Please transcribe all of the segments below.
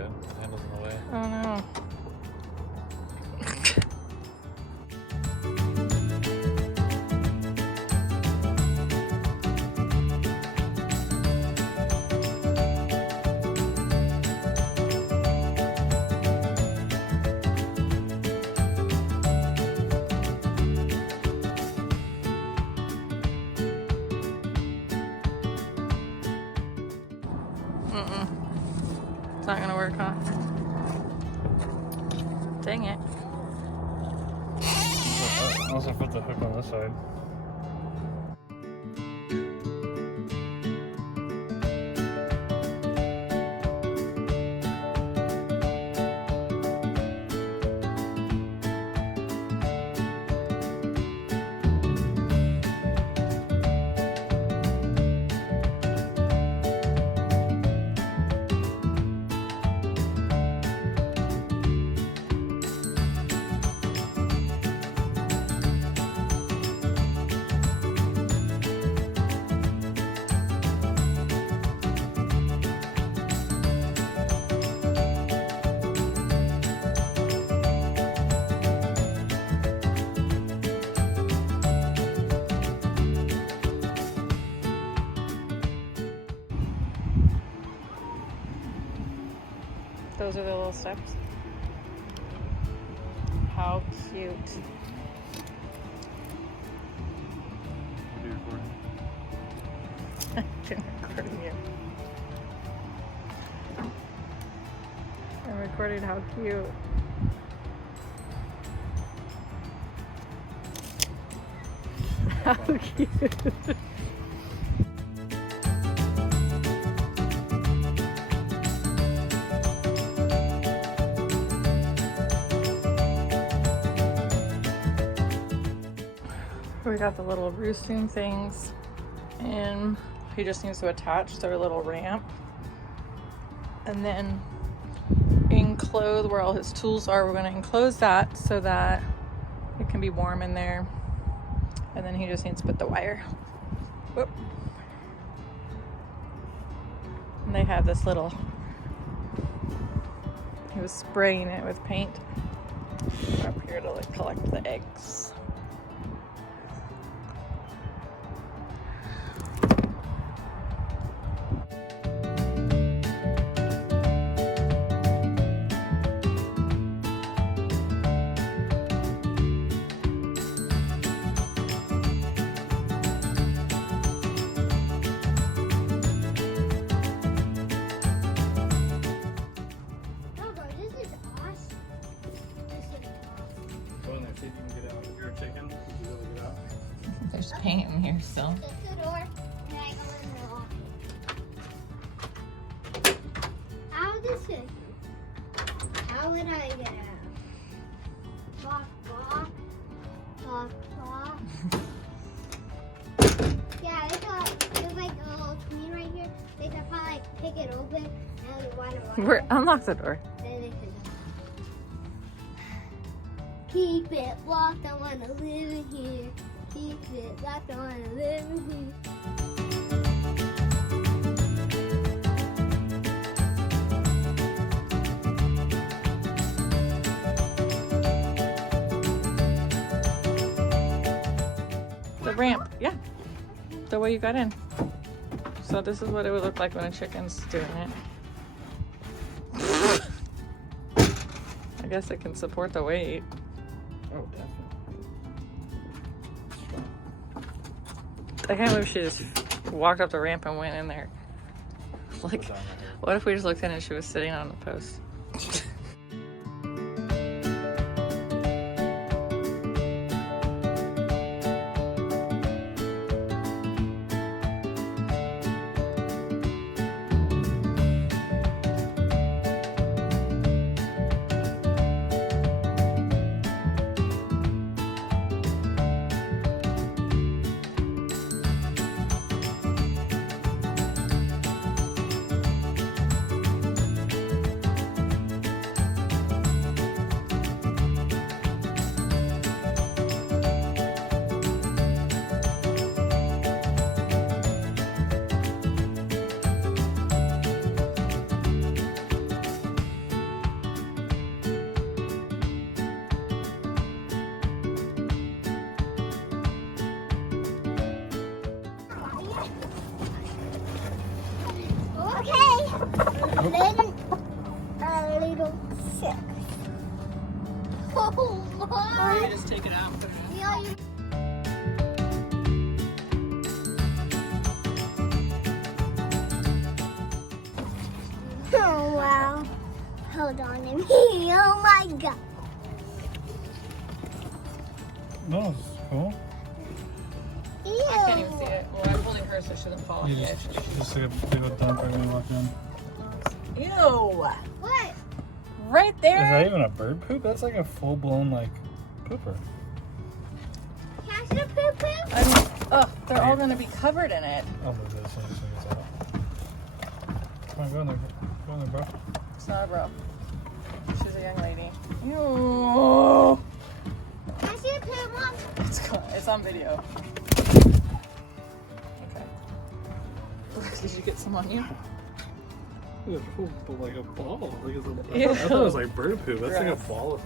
good. The handle's in the way. Oh no. It's not gonna work, huh? Dang it. Unless I put the hook on this side. Those are the little steps. How cute. What are you recording? I'm recording you. I'm recording how cute. How cute. We got the little roosting things, and he just needs to attach their little ramp, and then enclose where all his tools are. We're going to enclose that so that it can be warm in there, and then he just needs to put the wire. Whoop. And they have this little, he was spraying it with paint up here to like collect the eggs. There's paint in here still. Shut the door. Can I go in the office? How this is? How would I get out? Lock, lock, lock, lock. Yeah, I thought there's like a little screen right here. They could probably like pick it open and why Unlock the door. then they can keep it locked. I wanna live in here. Keep it locked. I wanna live in here. The ramp, yeah. The way you got in. So this is what it would look like when a chicken's doing it. I guess it can support the weight. Oh, definitely. I can't believe she just walked up the ramp and went in there. Like, what if we just looked in and she was sitting on the post? little sick. Oh my! You just take it out and put it in. Yeah, you... Oh wow. Hold on to me. Oh my god. No, it's cool. Ew. I can't even see it. Well, I'm holding her so she doesn't fall off You the edge. just take a big old dump right when you walk in. Ew! What? Right Is there. that even a bird poop? That's like a full blown like pooper. Can I see the poo poo? I mean, oh, they're all gonna be covered in it. I'll move this so it's out. Come on, go in there. Go in there, bro. It's not a bro. She's a young lady. Ew. Can I see the poo, Mom? It's on video. Okay. Did you get some on you? Like a ball. Like it's Ew. I thought it was like bird poop. That's like a Gross. ball of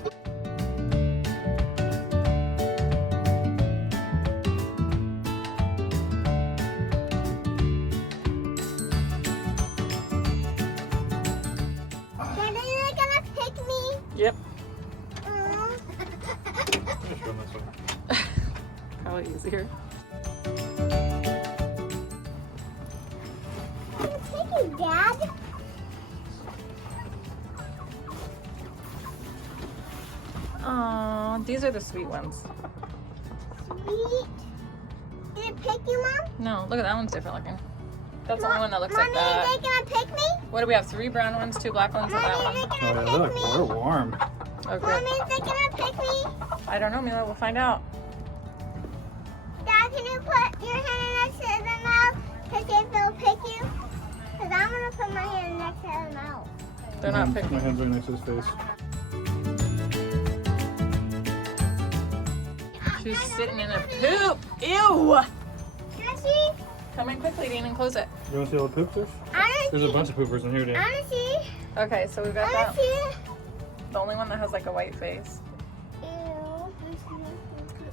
Daddy, they're gonna pick me. Yep. Just run this way. Probably easier. I'm taking Dad. Aw, these are the sweet ones. Sweet. Did it pick you, Mom? No, look at that one's different looking. That's the only one that looks Mommy, like that. are they gonna pick me? What do we have? 3 brown ones, 2 black ones, and that Mommy, one. they're Oh gonna yeah, pick look, me. we're warm. Okay. Mommy, is they gonna pick me? I don't know, Mila. We'll find out. Dad, can you put your hand next to the mouth to see if they'll pick you? Because I'm gonna put my hand next to the mouth. They're not My picking. hands right next to his face. She's sitting in a poop. Ew! Can I see? Come in quickly, Dean, and close it. You want to see all the poops there? I wanna There's see. a bunch of poopers in here, dude. I wanna see. Okay, so we've got I that. wanna see. The only one that has like a white face. Ew.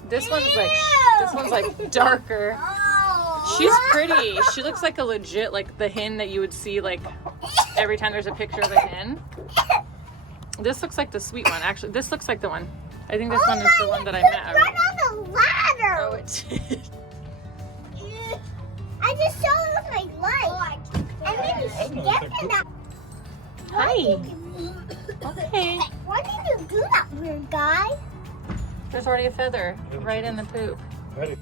This one's like darker. Oh. She's pretty. She looks like a legit, like the hen that you would see like every time there's a picture of a hen. This looks like the sweet one. Actually, this looks like the one. I think this one is the one that I met Right already. on the ladder. Oh, it did. I just saw it with my light. And then he stepped in that. Hi. Okay. Why did you do that, weird guy? There's already a feather right in the poop. Ready.